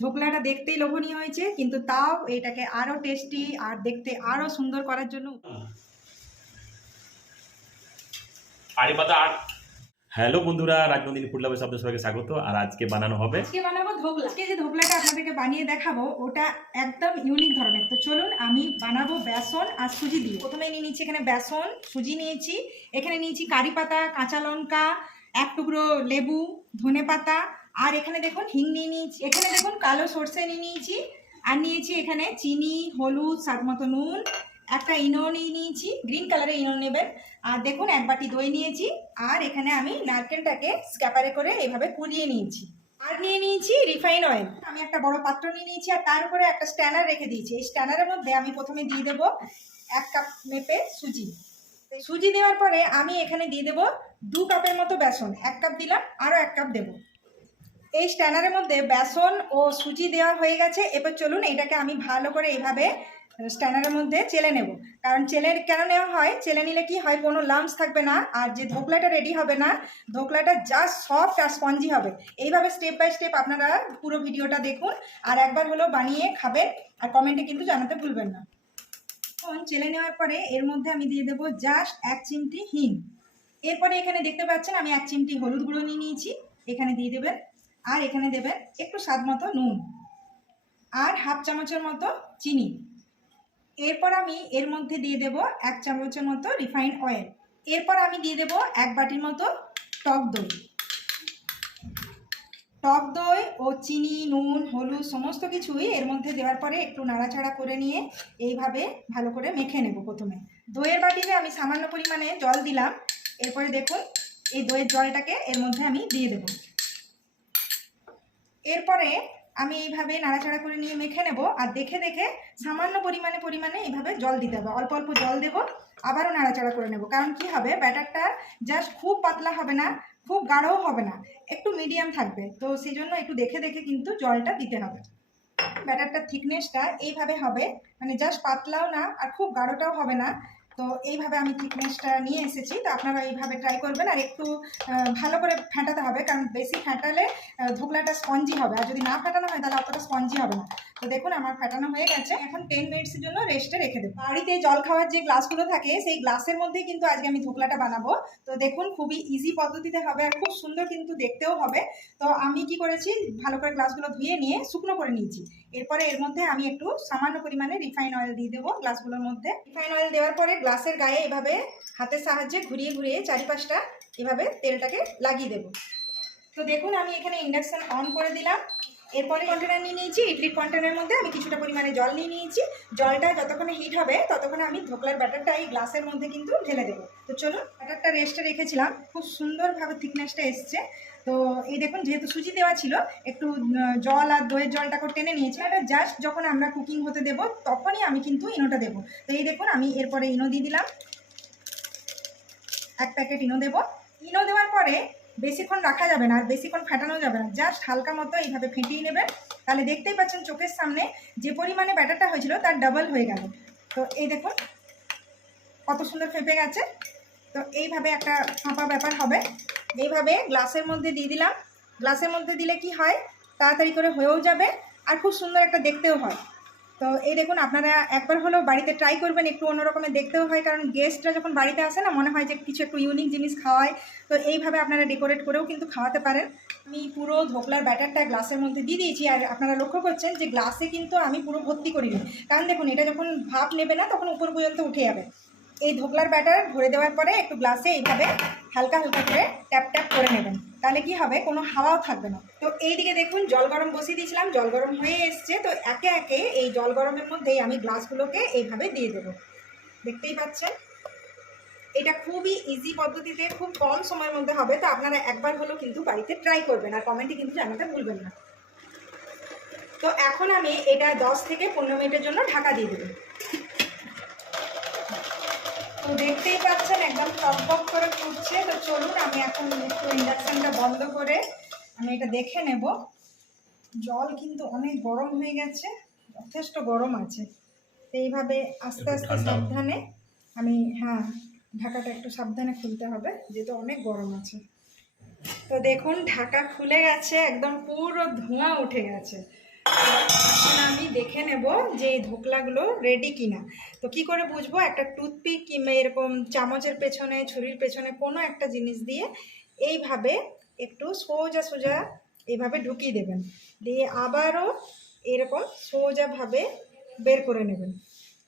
ধোকলাটা দেখতেই লোভনীয় হয়েছে, কিন্তু তাও এটাকে আরও টেস্টি আর দেখতে আরও সুন্দর করার জন্য হ্যালো বন্ধুরা, রাজনন্দিনী ফুড লাভে আপনাদের সবাইকে স্বাগত। আর আজকে বানানো হবে বানাবো ধোকলা। আজকে যে ধোকলাটা আপনাদেরকে বানিয়ে দেখাবো ওটা একদম ইউনিক ধরনের। তো চলুন আমি বানাবো বেসন আর সুজি দিয়ে। প্রথমে নিয়ে নিচ্ছি এখানে বেসন, সুজি নিয়েছি, এখানে নিয়েছি কারি পাতা, কাঁচা লঙ্কা, এক টুকরো লেবু, ধনে পাতা, আর এখানে দেখুন হিং নিয়ে নিয়েছি, এখানে দেখুন কালো সর্ষে নিয়ে নিয়েছি, আর নিয়েছি এখানে চিনি, হলুদ, স্বাদ মতো নুন, একটা ইনো নিয়ে নিয়েছি, গ্রিন কালারের ইনো নেবেন, আর দেখুন এক বাটি দই নিয়েছি, আর এখানে আমি নারকেলটাকে স্ক্যাপারে করে এইভাবে কুড়িয়ে নিয়েছি, আর নিয়ে নিয়েছি রিফাইন অয়েল। আমি একটা বড় পাত্র নিয়ে নিয়েছি আর তার উপরে একটা স্ট্যানার রেখে দিয়েছি। এই স্ট্যানারের মধ্যে আমি প্রথমে দিয়ে দেবো 1 কাপ মেপে সুজি। সুজি দেওয়ার পরে আমি এখানে দিয়ে দেবো 2 কাপের মতো বেসন। 1 কাপ দিলাম, আরও 1 কাপ দেবো। এই স্ট্যানারের মধ্যে বেসন ও সুজি দেওয়া হয়ে গেছে। এবার চলুন এটাকে আমি ভালো করে এইভাবে স্ট্যানারের মধ্যে চেলে নেব। কারণ চেলে কেন নেওয়া হয়, চেলে নিলে কি হয়, কোনো লাম্পস থাকবে না, আর যে ধোকলাটা রেডি হবে না, ধোকলাটা জাস্ট সফট আর স্পঞ্জি হবে। এইভাবে স্টেপ বাই স্টেপ আপনারা পুরো ভিডিওটা দেখুন, আর একবার হলেও বানিয়ে খাবেন, আর কমেন্টে কিন্তু জানাতে ভুলবেন না। এখন চেলে নেওয়ার পরে এর মধ্যে আমি দিয়ে দেবো জাস্ট 1 চিমটি হিং। এরপরে এখানে দেখতে পাচ্ছেন আমি 1 চিমটি হলুদ গুঁড়ো নিয়ে নিয়েছি, এখানে দিয়ে দেবেন, আর এখানে দেবেন একটু স্বাদ মতো নুন, আর হাফ চামচের মতো চিনি। এরপর আমি এর মধ্যে দিয়ে দেব 1 চামচের মতো রিফাইন্ড অয়েল। এরপর আমি দিয়ে দেব 1 বাটির মতো টক দই। টক দই ও চিনি, নুন, হলুদ সমস্ত কিছুই এর মধ্যে দেওয়ার পরে একটু নাড়াচাড়া করে নিয়ে এইভাবে ভালো করে মেখে নেব। প্রথমে দইয়ের বাটিতে আমি সামান্য পরিমাণে জল দিলাম। এরপরে দেখুন এই দইয়ের জলটাকে এর মধ্যে আমি দিয়ে দেব। এরপরে আমি এইভাবে নাড়াচাড়া করে নিয়ে মেখে নেব, আর দেখে দেখে সামান্য পরিমাণে এইভাবে জল দিতে হবে। অল্প অল্প জল দেব, আবারও নাড়াচাড়া করে নেব। কারণ কি হবে, ব্যাটারটা জাস্ট খুব পাতলা হবে না, খুব গাঢ়ও হবে না, একটু মিডিয়াম থাকবে। তো সেই জন্য একটু দেখে দেখে কিন্তু জলটা দিতে হবে। ব্যাটারটার থিকনেসটা এইভাবে হবে, মানে জাস্ট পাতলাও না আর খুব গাঢ়টাও হবে না। তো এইভাবে আমি থিকনেসটা নিয়ে এসেছি। তো আপনারা এইভাবে ট্রাই করবেন, আর একটু ভালো করে ফেটাতে হবে, কারণ বেশি ফেটালে ধোকলাটা স্পঞ্জি হবে, আর যদি না ফেটানো হয় তাহলে অতটা স্পঞ্জি হবে না। তো দেখুন আমার ফেটানো হয়ে গেছে। এখন 10 মিনিটসের জন্য রেস্টে রেখে দেবো। বাড়িতে জল খাওয়ার যে গ্লাসগুলো থাকে সেই গ্লাসের মধ্যেই কিন্তু আজকে আমি ধোকলাটা বানাবো। তো দেখুন খুবই ইজি পদ্ধতিতে হবে, আর খুব সুন্দর কিন্তু দেখতেও হবে। তো আমি কি করেছি, ভালো করে গ্লাসগুলো ধুয়ে নিয়ে শুকনো করে নিয়েছি। এরপরে এর মধ্যে আমি একটু সামান্য পরিমাণে রিফাইন অয়েল দিয়ে দেবো গ্লাসগুলোর মধ্যে। রিফাইন অয়েল দেওয়ার পরে গ্লাসের গায়ে এভাবে হাতের সাহায্যে ঘুরিয়ে ঘুরিয়ে চারিপাশটা এভাবে তেলটাকে লাগিয়ে দেবো। তো দেখুন আমি এখানে ইন্ডাকশন অন করে দিলাম। এরপরে কন্টেনার নিয়ে নিয়েছি, ইডলির কন্টেনারের মধ্যে আমি কিছুটা পরিমাণে জল নিয়ে নিয়েছি। জলটা যতক্ষণে হিট হবে ততক্ষণে আমি ধোকলার ব্যাটারটা এই গ্লাসের মধ্যে কিন্তু ঢেলে দেবো। তো চলুন, ব্যাটারটা রেস্টে রেখেছিলাম, খুব সুন্দরভাবে থিকনেসটা এসছে। তো এই দেখুন যেহেতু সুজি দেওয়া ছিল, একটু জল আর দইয়ের জলটাকে টেনে নিয়েছি। এটা জাস্ট যখন আমরা কুকিং হতে দেবো তখনই আমি কিন্তু ইনোটা দেবো। তো এই দেখুন আমি এরপরে ইনো দিয়ে দিলাম, 1 প্যাকেট ইনো দেবো। ইনো দেওয়ার পরে বেশিক্ষণ রাখা যাবে না, আর বেশিক্ষণ ফেটানো যাবে না, জাস্ট হালকা মতো এইভাবে ফেটিয়ে নেবেন। তাহলে দেখতেই পাচ্ছেন চোখের সামনে যে পরিমাণে ব্যাটারটা হয়েছিল তার ডাবল হয়ে গেল। তো এই দেখুন কত সুন্দর ফেপে গেছে। তো এইভাবে একটা ফাঁপা ব্যাপার হবে। এইভাবে গ্লাসের মধ্যে দিয়ে দিলাম। গ্লাসের মধ্যে দিলে কি হয়, তাড়াতাড়ি করে হয়েও যাবে, আর খুব সুন্দর একটা দেখতেও হয়। তো এই দেখুন আপনারা একবার হলেও বাড়িতে ট্রাই করবেন, একটু অন্যরকমের দেখতেও হয়, কারণ গেস্টরা যখন বাড়িতে আসে না, মনে হয় যে কিছু একটু ইউনিক জিনিস খাওয়ায়। তো এইভাবে আপনারা ডেকোরেট করেও কিন্তু খাওয়াতে পারেন। আমি পুরো ধোকলার ব্যাটারটা গ্লাসের মধ্যে দিয়ে দিয়েছি, আর আপনারা লক্ষ্য করছেন যে গ্লাসে কিন্তু আমি পুরো ভর্তি করিনি, কারণ দেখুন এটা যখন ভাপ নেবে না তখন উপর পর্যন্ত উঠে যাবে। এই ধোকলার ব্যাটার ভরে দেওয়ার পরে একটু গ্লাসে এইভাবে হালকা হালকা করে ট্যাপ ট্যাপ করে নেবেন, তাহলে কি হবে, কোনো হাওয়াও থাকবে না। তো এইদিকে দেখুন জল গরম বসিয়ে দিয়েছিলাম, জল গরম হয়ে এসছে। তো একে একে এই জল গরমের মধ্যেই আমি গ্লাসগুলোকে এইভাবে দিয়ে দেবো। দেখতেই পাচ্ছেন এটা খুবই ইজি পদ্ধতিতে খুব কম সময়ের মধ্যে হবে। তো আপনারা একবার হলেও কিন্তু বাড়িতে ট্রাই করবেন, আর কমেন্টে কিন্তু জানাতে ভুলবেন না। তো এখন আমি এটা 10 থেকে 15 মিনিটের জন্য ঢাকা দিয়ে দেবো। তো দেখতেই পাচ্ছেন একদম টকবক করে ফুটছে। তো চলুন আমি এখন একটু ইন্ডাকশানটা বন্ধ করে আমি এটা দেখে নেব। জল কিন্তু অনেক গরম হয়ে গেছে, যথেষ্ট গরম আছে। এইভাবে আস্তে আস্তে সাবধানে আমি, হ্যাঁ ঢাকাটা একটু সাবধানে খুলতে হবে যেহেতু অনেক গরম আছে। তো দেখুন ঢাকা খুলে গেছে, একদম পুরো ধোঁয়া উঠে গেছে। এখন আমি দেখে নেব যে এই ধোকলাগুলো রেডি কিনা। তো কি করে বুঝবো? একটা টুথপিক কিংবা এরকম চামচের পেছনে, ছুরির পেছনে কোনো একটা জিনিস দিয়ে এইভাবে একটু সোজা সোজা এইভাবে ঢুকিয়ে দেবেন, দিয়ে আবারও এরকম সোজাভাবে বের করে নেবেন।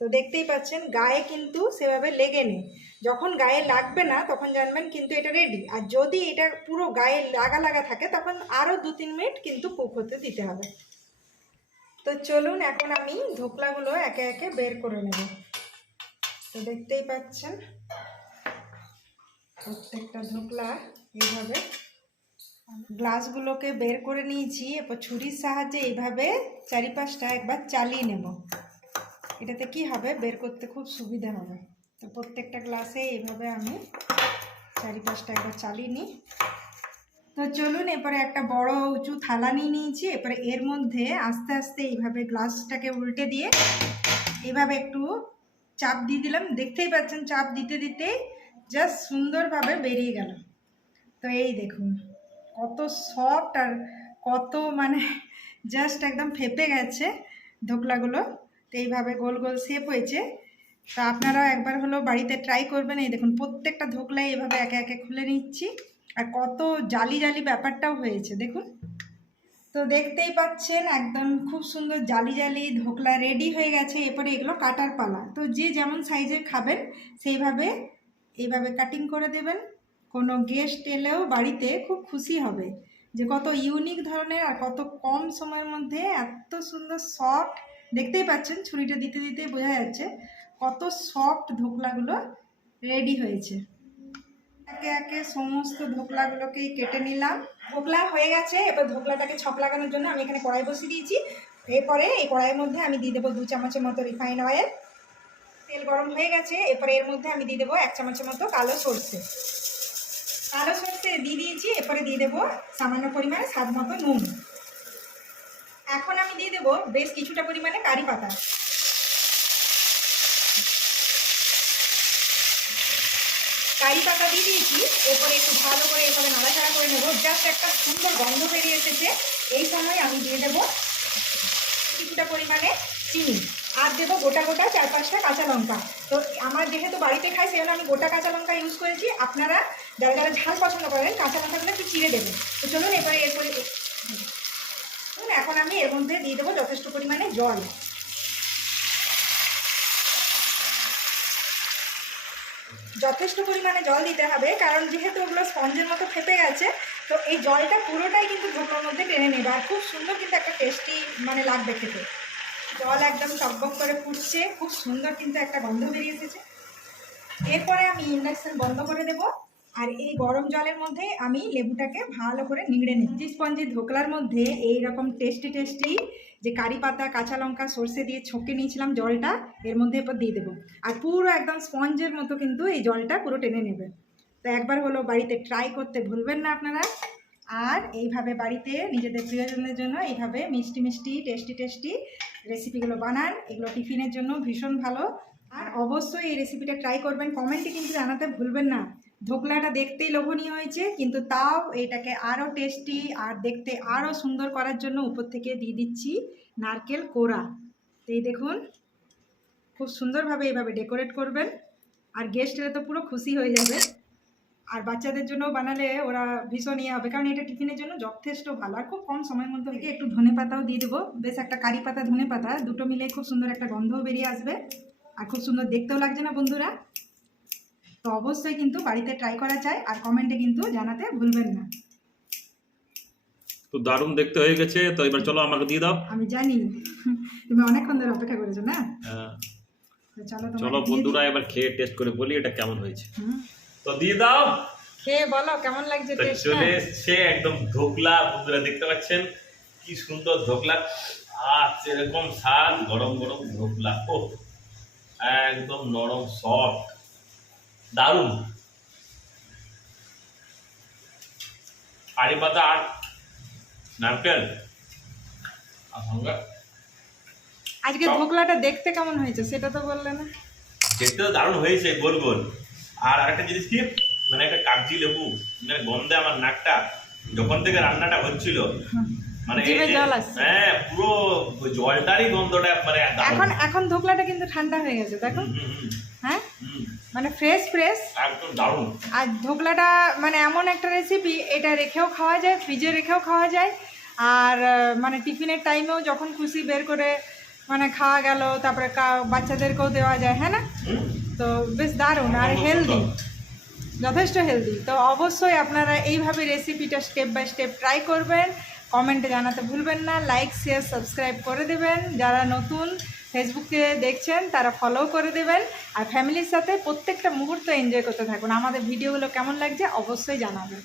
তো দেখতেই পাচ্ছেন গায়ে কিন্তু সেভাবে লেগে নেই। যখন গায়ে লাগবে না তখন জানবেন কিন্তু এটা রেডি। আর যদি এটা পুরো গায়ে লাগা লাগা থাকে তখন আরও 2-3 মিনিট কিন্তু কুক হতে দিতে হবে। তো চলুন এখন আমি ধোকলাগুলো একে একে বের করে নেব। তো দেখতেই পাচ্ছেন প্রত্যেকটা ধোকলা এইভাবে গ্লাসগুলোকে বের করে নিয়েছি। এরপর ছুরির সাহায্যে এইভাবে চারিপাশটা একবার চালিয়ে নেব। এটাতে কি হবে, বের করতে খুব সুবিধা হবে। তো প্রত্যেকটা গ্লাসে এইভাবে আমি চারিপাশটা একবার চালিয়ে নিই। তো চলুন এরপরে একটা বড় উঁচু থালা নিয়ে নিয়েছি। এরপরে এর মধ্যে আস্তে আস্তে এইভাবে গ্লাসটাকে উল্টে দিয়ে এইভাবে একটু চাপ দিয়ে দিলাম। দেখতেই পাচ্ছেন চাপ দিতে দিতে জাস্ট সুন্দরভাবে বেরিয়ে গেল। তো এই দেখুন কত সফট আর কত মানে জাস্ট একদম ফেপে গেছে ধোকলাগুলো। তো এইভাবে গোল গোল শেপ হয়েছে। তো আপনারাও একবার হলো বাড়িতে ট্রাই করবেন। এই দেখুন প্রত্যেকটা ধোকলাই এইভাবে একে একে খুলে নিচ্ছি। আর কত জালি জালি ব্যাপারটাও হয়েছে দেখুন। তো দেখতেই পাচ্ছেন একদম খুব সুন্দর জালি জালি ধোকলা রেডি হয়ে গেছে। এরপরে এগুলো কাটার পালা। তো যে যেমন সাইজের খাবেন সেইভাবে এইভাবে কাটিং করে দেবেন। কোনো গেস্ট এলেও বাড়িতে খুব খুশি হবে যে কত ইউনিক ধরনের আর কত কম সময়ের মধ্যে এত সুন্দর সফট। দেখতেই পাচ্ছেন ছুরিটা দিতে দিতে বোঝা যাচ্ছে কত সফট ধোকলাগুলো রেডি হয়েছে। একে একে সমস্ত ধোকলাগুলোকেই কেটে নিলাম। ধোকলা হয়ে গেছে। এবার ধোকলাটাকে ছক লাগানোর জন্য আমি এখানে কড়াই বসিয়ে দিয়েছি। এরপরে এই কড়াইয়ের মধ্যে আমি দিয়ে দেবো 2 চামচের মতো রিফাইন অয়েল। তেল গরম হয়ে গেছে। এরপরে এর মধ্যে আমি দিয়ে দেবো 1 চামচের মতো কালো সর্ষে। কালো সর্ষে দিয়ে দিয়েছি। এরপরে দিয়ে দেবো সামান্য পরিমাণে স্বাদ মতো নুন। এখন আমি দিয়ে দেবো বেশ কিছুটা পরিমাণে কারি পাতা। কারি পাতা দিয়ে দিয়েছি। এরপরে একটু ভালো করে এভাবে নাড়াচাড়া করে নেবো। জাস্ট একটা সুন্দর গন্ধ বেরিয়ে এসেছে। এই সময় আমি দিয়ে দেবো কিছুটা পরিমাণে চিনি আর দেবো গোটা গোটা 4-5টা কাঁচা লঙ্কা। তো আমার যেহেতু বাড়িতে খাই সেজন্য আমি গোটা কাঁচা লঙ্কা ইউজ করেছি। আপনারা যারা যারা ঝাল পছন্দ করেন কাঁচা লঙ্কাগুলো একটু চিড়ে দেবেন। তো চলুন এরপরে এখন আমি এর মধ্যে দিয়ে দেবো যথেষ্ট পরিমাণে জল। যথেষ্ট পরিমাণে জল দিতে হবে, কারণ যেহেতু ওগুলো স্পঞ্জের মতো ফেপে গেছে। তো এই জলটা পুরোটাই কিন্তু ধোকলার মধ্যে টেনে নেবে আর খুব সুন্দর কিন্তু একটা টেস্টি মানে লাগবে খেতে। জল একদম টকবক করে ফুটছে, খুব সুন্দর কিন্তু একটা গন্ধ বেরিয়ে এসেছে। এরপরে আমি ইন্ডাকশন বন্ধ করে দেব আর এই গরম জলের মধ্যে আমি লেবুটাকে ভালো করে নিংড়ে নিই। স্পঞ্জি ধোকলার মধ্যে এই রকম টেস্টি টেস্টি যে কারি পাতা, কাঁচা লঙ্কা, সর্ষে দিয়ে ছকে নিয়েছিলাম জলটা এর মধ্যে এরপর দিয়ে দেবো। আর পুরো একদম স্পঞ্জের মতো কিন্তু এই জলটা পুরো টেনে নেবে। তো একবার হলো বাড়িতে ট্রাই করতে ভুলবেন না আপনারা। আর এইভাবে বাড়িতে নিজেদের প্রিয়জনদের জন্য এইভাবে মিষ্টি মিষ্টি টেস্টি টেস্টি রেসিপিগুলো বানান। এগুলো টিফিনের জন্য ভীষণ ভালো। আর অবশ্যই এই রেসিপিটা ট্রাই করবেন। কমেন্টে কিন্তু জানাতে ভুলবেন না। ধোকলাটা দেখতেই লোভনীয় হয়েছে, কিন্তু তাও এটাকে আরও টেস্টি আর দেখতে আরও সুন্দর করার জন্য উপর থেকে দিয়ে দিচ্ছি নারকেল কোড়া। এই দেখুন খুব সুন্দরভাবে এইভাবে ডেকোরেট করবেন আর গেস্ট এলে তো পুরো খুশি হয়ে যাবে। আর বাচ্চাদের জন্য বানালে ওরা ভীষণ ইয়ে হবে, কারণ এটা টিফিনের জন্য যথেষ্ট ভালো আর খুব কম সময়ের মধ্যে। থেকে একটু ধনে পাতাও দিয়ে দেবো। বেশ একটা কারি পাতা ধনে পাতা দুটো মিলে খুব সুন্দর একটা গন্ধও বেরিয়ে আসবে আর খুব সুন্দর দেখতেও লাগছে না বন্ধুরা? তো অবশ্যই কিন্তু বাড়িতে ট্রাই করা যায় আর কমেন্টে কিন্তু জানাতে ভুলবেন না। তো দারুণ দেখতে হয়ে গেছে। তো এবার চলো আমাকে দিয়ে দাও। আমি জানি তুমি অনেকক্ষণ ধরে অপেক্ষা করেছো না। তো চলো বন্ধুরা এবার খেয়ে টেস্ট করে বলি এটা কেমন হয়েছে। তো দিয়ে দাও, খেয়ে বলো কেমন লাগছে টেস্টটা। চলে এসছে একদম ধোকলা। বন্ধুরা দেখতে পাচ্ছেন কি সুন্দর ধোকলা। আর এরকম স্বাদ, গরম গরম ধোকলা। ও একদম নরম সফট, দারুণ। কারি পাতা আর নারকেল আর সঙ্গে আজকে ধোকলাটা দেখতে কেমন হয়েছে সেটা তো বললে না। দেখতে তো দারুণ হয়েছে, গোল গোল। আর আরেকটা জিনিস কি, মানে একটা কাগজি লেবু মানে গন্ধে আমার নাকটা যখন থেকে রান্নাটা হচ্ছিল মানে এই যে হ্যাঁ পুরো ওই জলটারই গন্ধটা মানে এখন এখন ধোকলাটা কিন্তু ঠান্ডা হয়ে গেছে দেখো। হ্যাঁ মানে ফ্রেশ ফ্রেশ একদম দারুণ। আর ধোকলাটা মানে এমন একটা রেসিপি, এটা রেখেও খাওয়া যায়, ফ্রিজে রেখেও খাওয়া যায়, আর মানে টিফিনের টাইমেও যখন খুশি বের করে মানে খাওয়া গেল, তারপরে বাচ্চাদেরকেও দেওয়া যায়, হ্যাঁ না? তো বেশ দারুণ আর হেলদি, যথেষ্ট হেলদি। তো অবশ্যই আপনারা এইভাবে রেসিপিটা স্টেপ বাই স্টেপ ট্রাই করবেন, কমেন্টে জানাতে ভুলবেন না, লাইক শেয়ার সাবস্ক্রাইব করে দেবেন, যারা নতুন ফেসবুকে দেখছেন তারা ফলো করে দেবেন, আর ফ্যামিলির সাথে প্রত্যেকটা মুহূর্ত এনজয় করতে থাকুন। আমাদের ভিডিওগুলো কেমন লাগছে অবশ্যই জানাবেন।